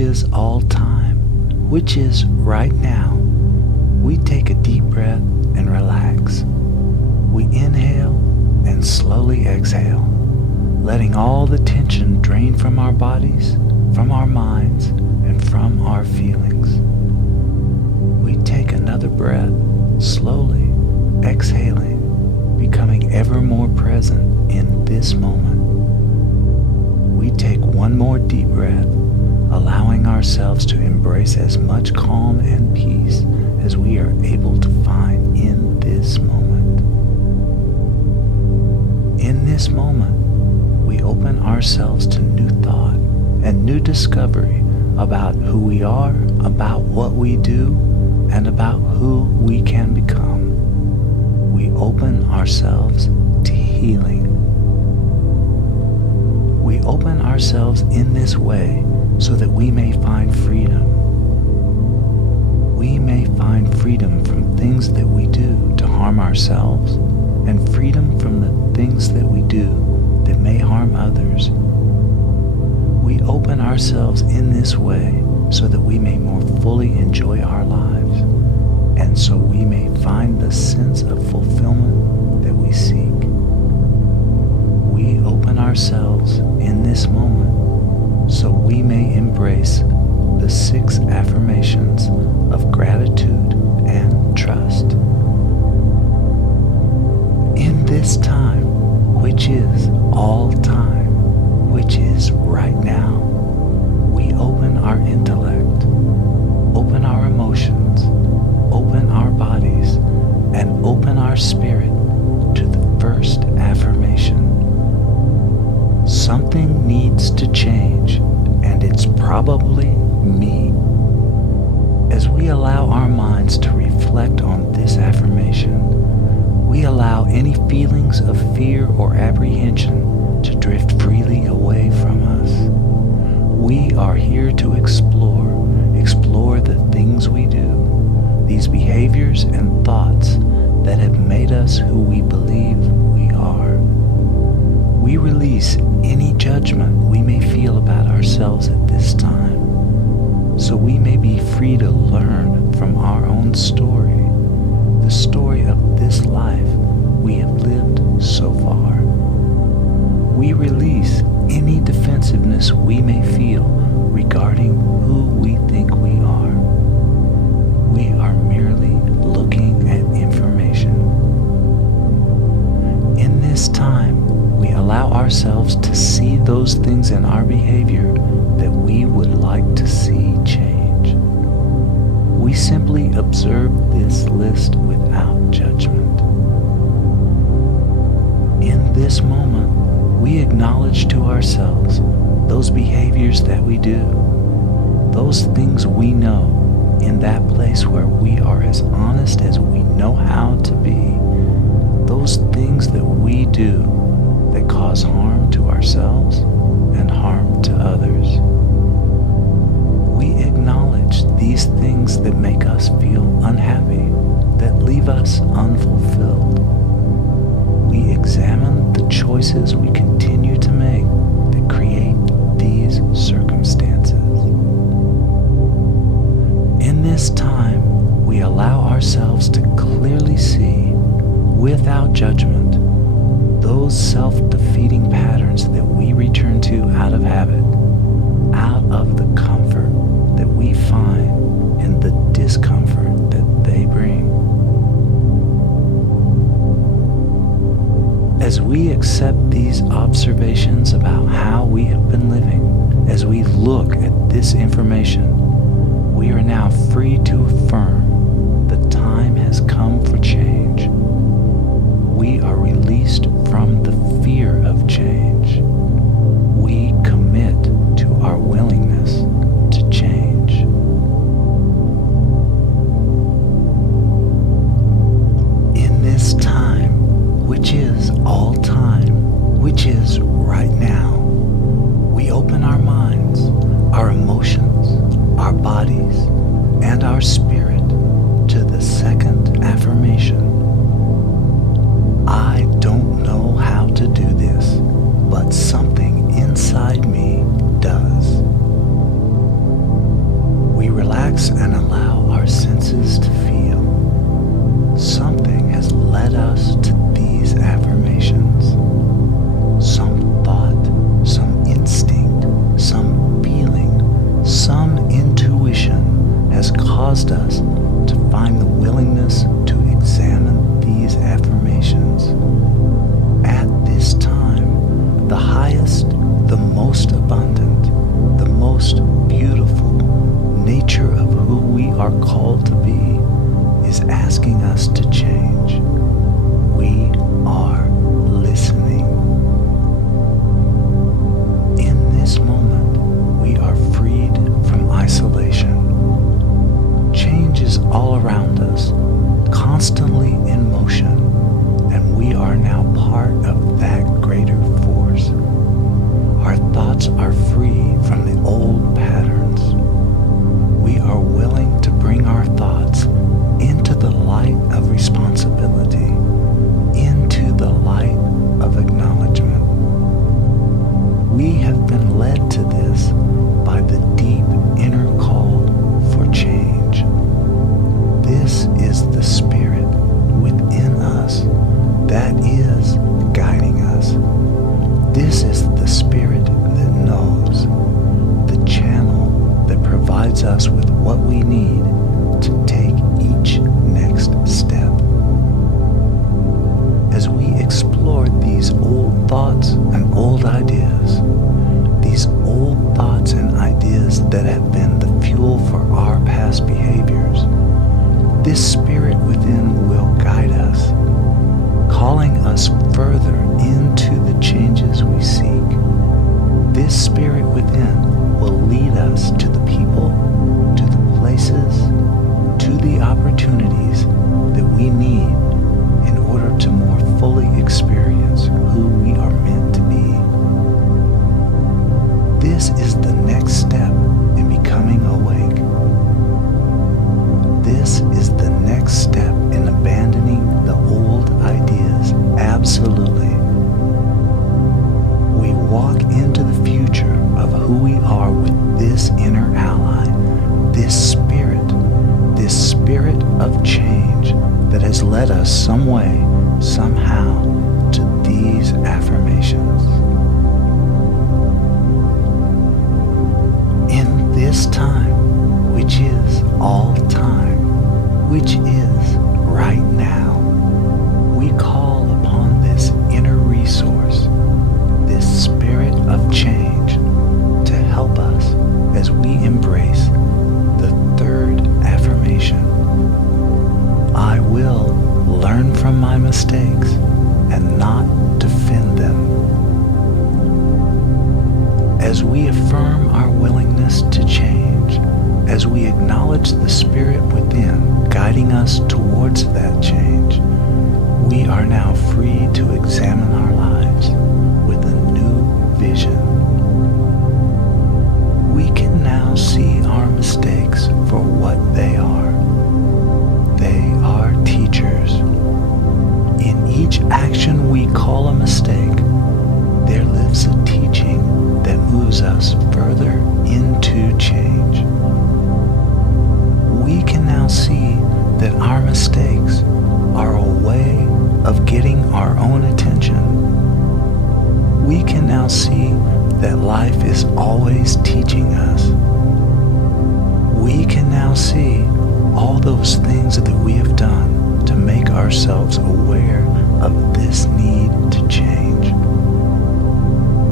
is all time, which is right now, we take a deep breath and relax. We inhale and slowly exhale, letting all the tension drain from our bodies, from our minds, and from our feelings. We take another breath, slowly exhaling, becoming ever more present in this moment. We take one more deep breath, allowing ourselves to embrace as much calm and peace as we are able to find in this moment. In this moment, we open ourselves to new thought and new discovery about who we are, about what we do, and about who we can become. We open ourselves to healing. We open ourselves in this way so that we may find freedom. We may find freedom from things that we do to harm ourselves, and freedom from the things that we do that may harm others. We open ourselves in this way so that we may more fully enjoy our lives, and so we may find the sense of fulfillment that we seek. We open ourselves in this moment so we may embrace the 6 affirmations of gratitude and trust. In this time, which is all time, which is right now, we open our intellect, open our emotions, open our bodies, and open our spirit to the first affirmation. Something needs to change, and it's probably me. As we allow our minds to reflect on this affirmation, we allow any feelings of fear or apprehension to drift freely away from us. We are here to explore the things we do, these behaviors and thoughts that have made us who we believe we are. We release any judgment we may feel about ourselves at this time, so we may be free to learn from our own story, the story of this life we have lived so far. We release any defensiveness we may feel regarding who we think we are. We are merely looking at information. In this time, we allow ourselves to see those things in our behavior that we would like to see change. We simply observe this list without judgment. In this moment, we acknowledge to ourselves those behaviors that we do, those things we know, in that place where we are as honest as we know how to be, those things that we do that cause harm to ourselves and harm to others. We acknowledge these things that make us feel unhappy, that leave us unfulfilled. We examine the choices we continue to make that create these circumstances. In this time, we allow ourselves to clearly see, without judgment, those self-defeating patterns that we return to out of habit, out of the comfort that we find in the discomfort that they bring. As we accept these observations about how we have been living, as we look at this information, we are now free to affirm the time has come for change. We are released from the fear of change. We commit to our willingness to change. In this time, which is all time, which is right now, we open our minds, our emotions, our bodies, and our spirit to the second affirmation. I don't know how to do this, but something inside me does. caused us to find the willingness to examine these affirmations. At this time, the highest, the most abundant, the most beautiful nature of who we are called to be is asking us to change. We are listening. In this moment, we are freed from isolation. Change is all around us, constantly in motion, and we are now part of that greater force. Our thoughts are free from the old patterns. We are willing to bring our thoughts into the light of responsibility, into the light of acknowledgement. We have been led to this by the deep inner call for change. This is the spirit within us that is guiding us. This is the spirit that knows, the channel that provides us with what we need to take each next step. As we explore these old thoughts and old ideas, these old thoughts and ideas that have been the fuel for our past behaviors, this spirit within will guide us, calling us further into the changes we seek. This spirit within will lead us to the people, to the places, to the opportunities that we need in order to more fully experience who we are meant to be. This is the next step in becoming awake. This is the next step in abandoning the old ideas absolutely. We walk into the future of who we are with this inner ally, this spirit of change that has led us some way, somehow, to these affirmations. In this time, which is all time, which is right now, we call upon this inner resource, this spirit of change, to help us as we embrace the third affirmation. I will learn from my mistakes and not defend them. As we affirm our willingness to change, as we acknowledge the spirit within guiding us towards that change, we are now free to examine our lives with a new vision. We can now see our mistakes for what they are. They are teachers. In each action we call a mistake, there lives a teaching that moves us further into change. We can now see that our mistakes are a way of getting our own attention. We can now see that life is always teaching us. We can now see all those things that we have done to make ourselves aware of this need to change.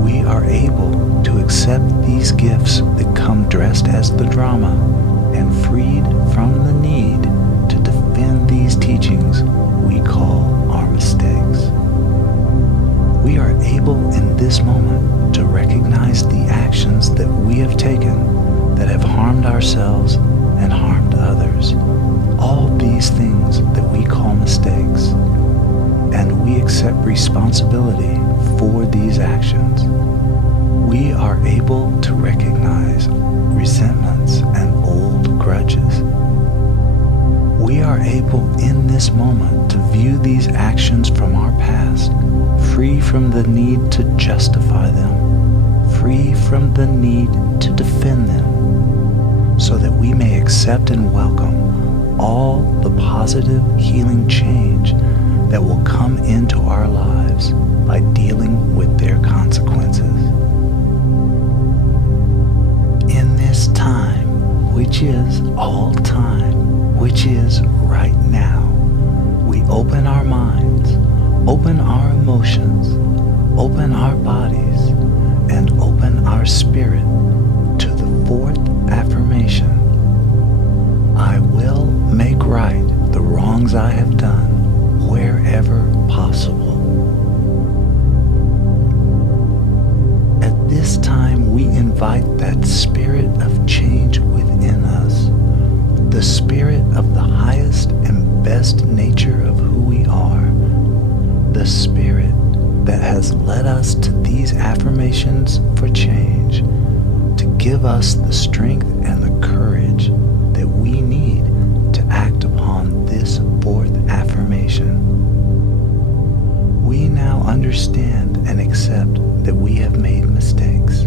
We are able to accept these gifts that come dressed as the drama and freed from the need to defend these teachings we call our mistakes. We are able in this moment to recognize the actions that we have taken that have harmed ourselves and harmed others. All these things that we call mistakes. And we accept responsibility for these actions. We are able to recognize resentments and old grudges. We are able in this moment to view these actions from our past, free from the need to justify them, free from the need to defend them, so that we may accept and welcome all the positive healing change that will come into our lives by dealing with their consequences. In this time, which is all time, is right now. We open our minds, open our emotions, open our bodies, and open our spirit to the fourth affirmation. I will make right the wrongs I have done wherever possible. At this time, we invite that spirit of change within us, the spirit of the highest and best nature of who we are, the spirit that has led us to these affirmations for change, to give us the strength and the courage that we need to act upon this fourth affirmation. We now understand and accept that we have made mistakes.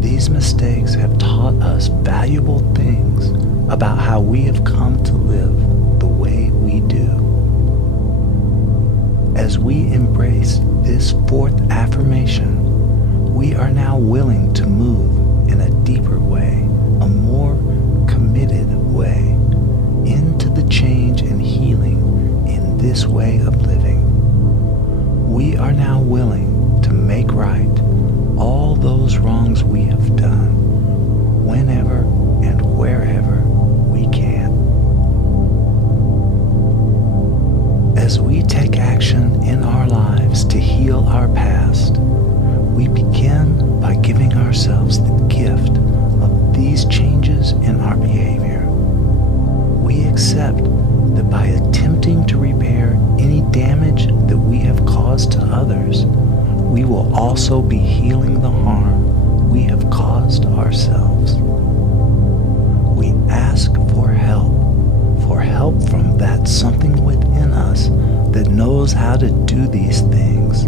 These mistakes have taught us valuable things about how we have come to live the way we do. As we embrace this fourth affirmation, we are now willing to move in a deeper way, a more committed way, into the change and healing in this way of living. We are now willing to make right all those wrongs we have done, whenever and wherever we can. As we take action in our lives to heal our past, we begin by giving ourselves the gift of these changes in our behavior. We accept that by attempting to repair any damage that we have caused to others, we will also be healing the harm we have caused ourselves. We ask for help from that something within us that knows how to do these things,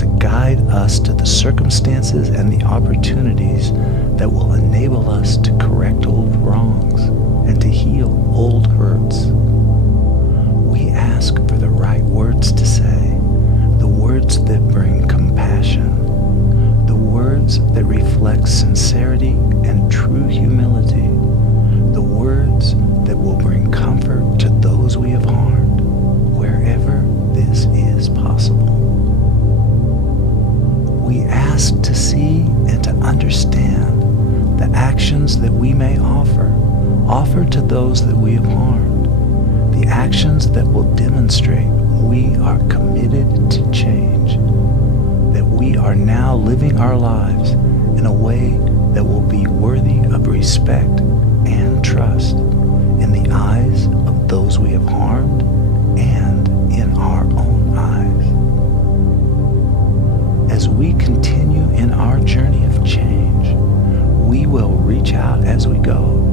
to guide us to the circumstances and the opportunities that will enable us to correct old wrongs and to heal old hurts. We ask for the right words to say, the words that bring compassion, the words that reflect sincerity and true humility, the words that will bring comfort to those we have harmed, wherever this is possible. We ask to see and to understand the actions that we may offer to those that we have harmed, the actions that will demonstrate we are committed to change, that we are now living our lives in a way that will be worthy of respect and trust in the eyes of those we have harmed and in our own eyes. As we continue in our journey of change, we will reach out as we go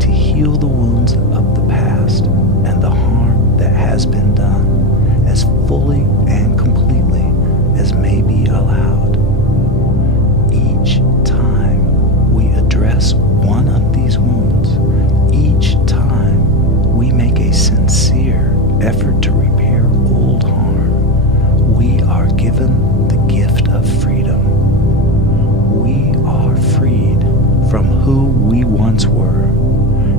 to heal the wounds of the past and the harm that has been done as fully and completely as may be allowed. Each time we address one of these wounds, each time we make a sincere effort to repair old harm, we are given the gift of freedom. We are freed from who we once were,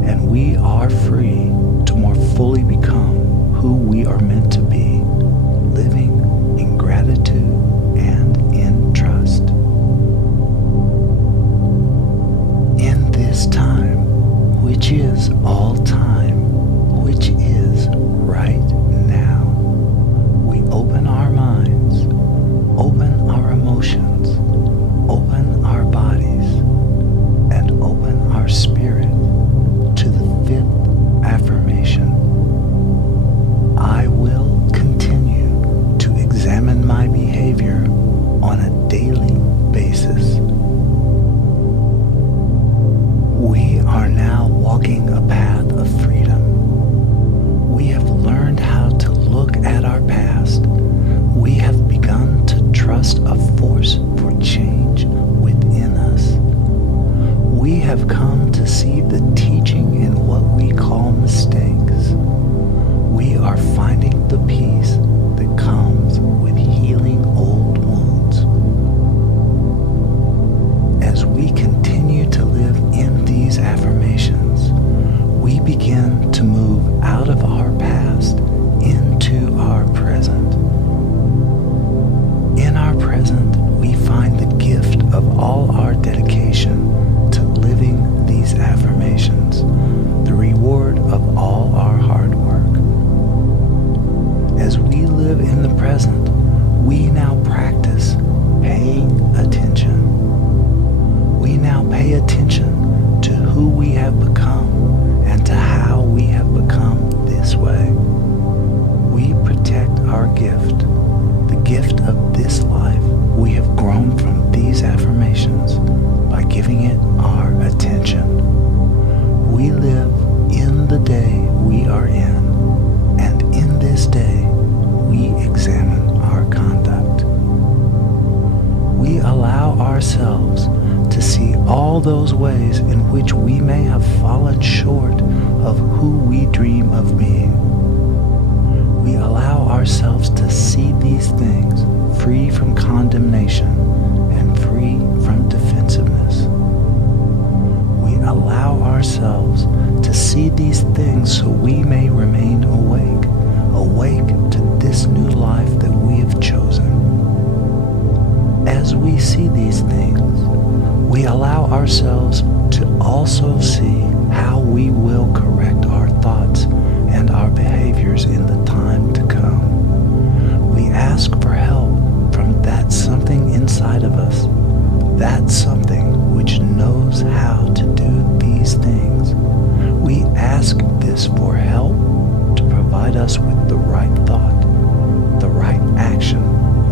and we are free to more fully become who we are meant to be, living in gratitude and in trust. In this time, which is all time, which is right now, we open our minds, open our emotions, open our bodies, and open our spirit to the fifth affirmation. I will continue to examine my behavior on a daily basis. We are now walking a path of freedom. We have learned how to look at our past. We have begun to trust a force for change within us. We have come to see the begin to move out of our past into our present. In our present, we find the gift of all our dedication to living these affirmations, the reward of all our hard work. As we live in the present, we now practice paying attention. We now pay attention to who we have become and to how we have become this way. We protect our gift, the gift of this life. We have grown from these affirmations by giving it our attention. We live in the day we are in, and in this day we examine our conduct. We allow ourselves to see all those ways in which we may have fallen short of who we dream of being. We allow ourselves to see these things free from condemnation and free from defensiveness. We allow ourselves to see these things so we may remain awake to this new life that we have chosen. As we see these things, we allow ourselves to also see how we will correct our thoughts and our behaviors in the time to come. We ask for help from that something inside of us, that something which knows how to do these things. We ask this for help to provide us with the right thought, the right action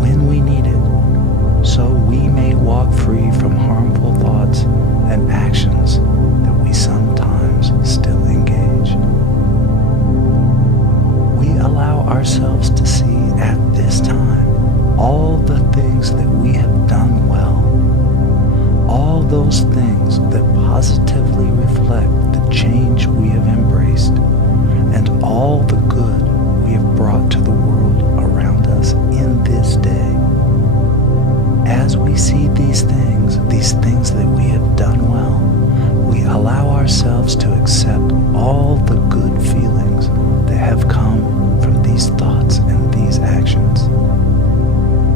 when we need it, so we may walk free from harmful thoughts and actions that we sometimes still engage. We allow ourselves to see at this time all the things that we have done well, all those things that positively reflect the change we have embraced, and all the good we have brought to the world around us in this day. As we see these things that we have done well, we allow ourselves to accept all the good feelings that have come from these thoughts and these actions.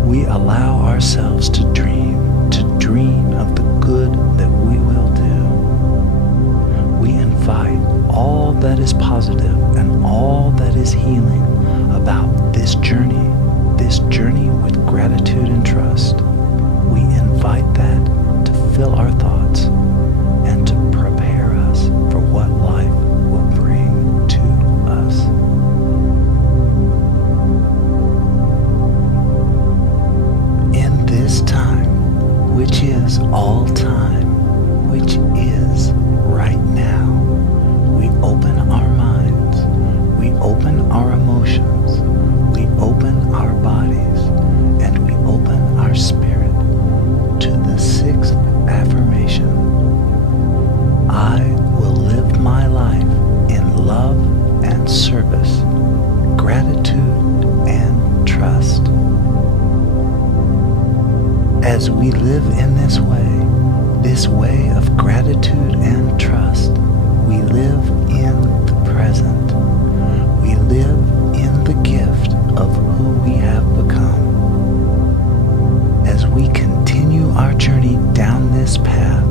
We allow ourselves to dream of the good that we will do. We invite all that is positive and all that is healing about this journey with gratitude and trust. We invite that to fill our thoughts and to prepare us for what life will bring to us. In this time, which is all time, which is right now, we open our minds, we open our emotions, we open our bodies, and we open our spirit to the sixth affirmation. I will live my life in love and service, gratitude and trust. As we live in this way of gratitude and trust, we live in the present. We live in the gift of who we have become. As we continue our journey down this path,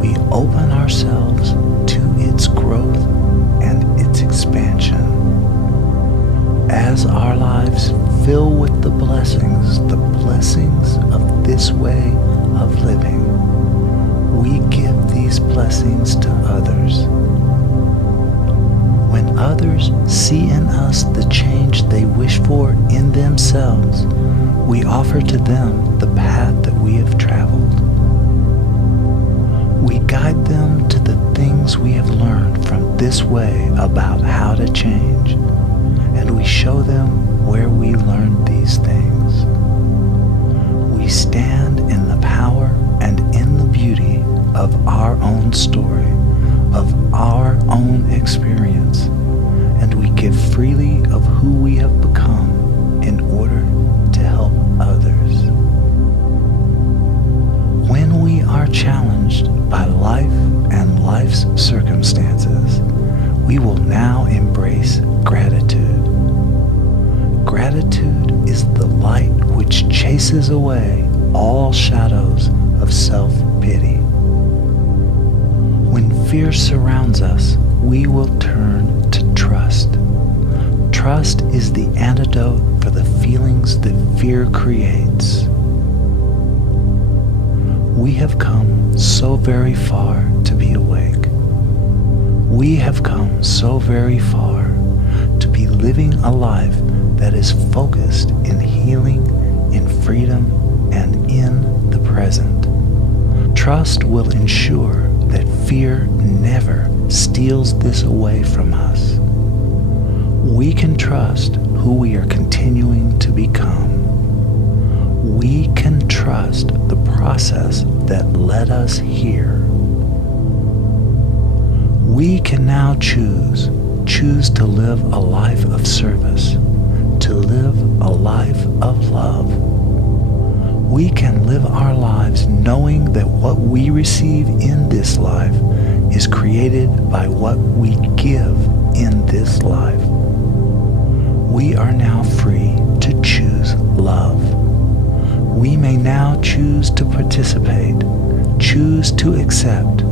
we open ourselves to its growth and its expansion. As our lives fill with the blessings of this way of living, we give these blessings to others. When others see in us the change they wish for in themselves, we offer to them the path that we have traveled. We guide them to the things we have learned from this way about how to change, and we show them where we learned these things. We stand in the power and in the beauty of our own story, of our own experience, and we give freely of who we have become in order to help others. When we are challenged by life and life's circumstances, we will now embrace gratitude. Gratitude is the light which chases away all shadows of self-pity. When fear surrounds us, we will turn to trust. Trust is the antidote for the feelings that fear creates. We have come so very far to be awake. We have come so very far to be living a life that is focused in healing, in freedom, and in the present. Trust will ensure that fear never steals this away from us. We can trust who we are continuing to become. We can trust the process that led us here. We can now choose to live a life of service, to live a life of love. We can live our lives knowing that what we receive in this life is created by what we give in this life. We are now free to choose love. We may now choose to participate, choose to accept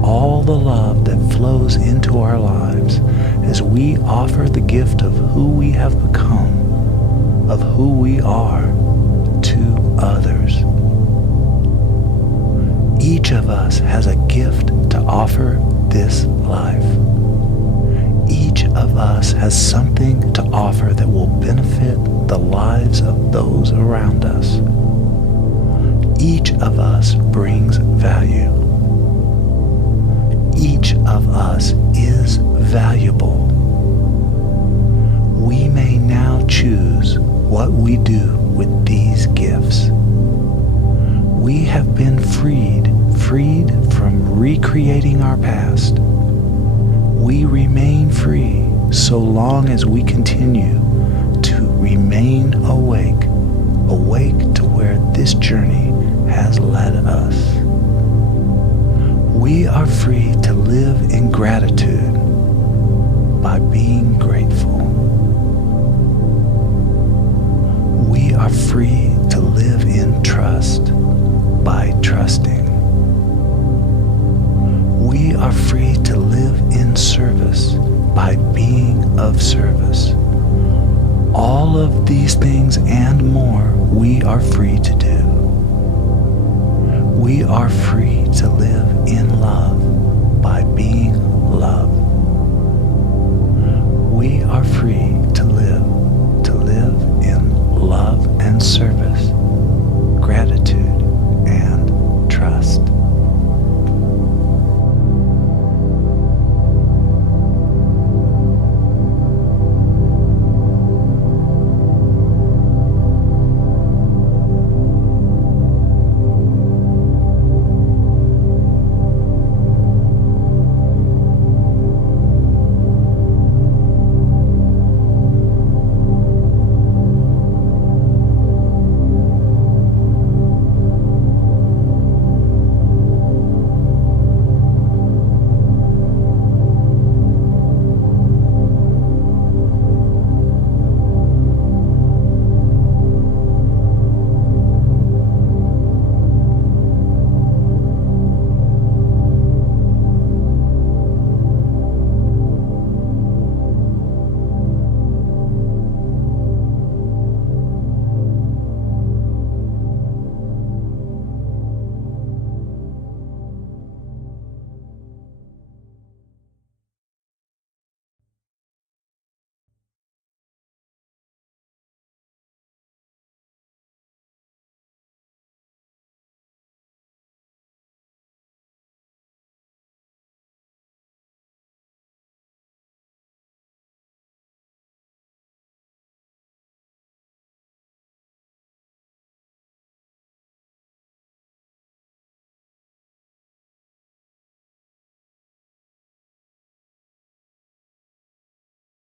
all the love that flows into our lives as we offer the gift of who we have become, of who we are, to others. Each of us has a gift to offer this life. Each of us has something to offer that will benefit the lives of those around us. Each of us brings value. Each of us is valuable. We may now choose what we do with these gifts. We have been freed from recreating our past. We remain free so long as we continue to remain awake to where this journey has led us. We are free to live in gratitude by being grateful. We are free to live in trust by trusting. We are free to live in service by being of service. All of these things and more we are free to do. We are free to live in love by being loved.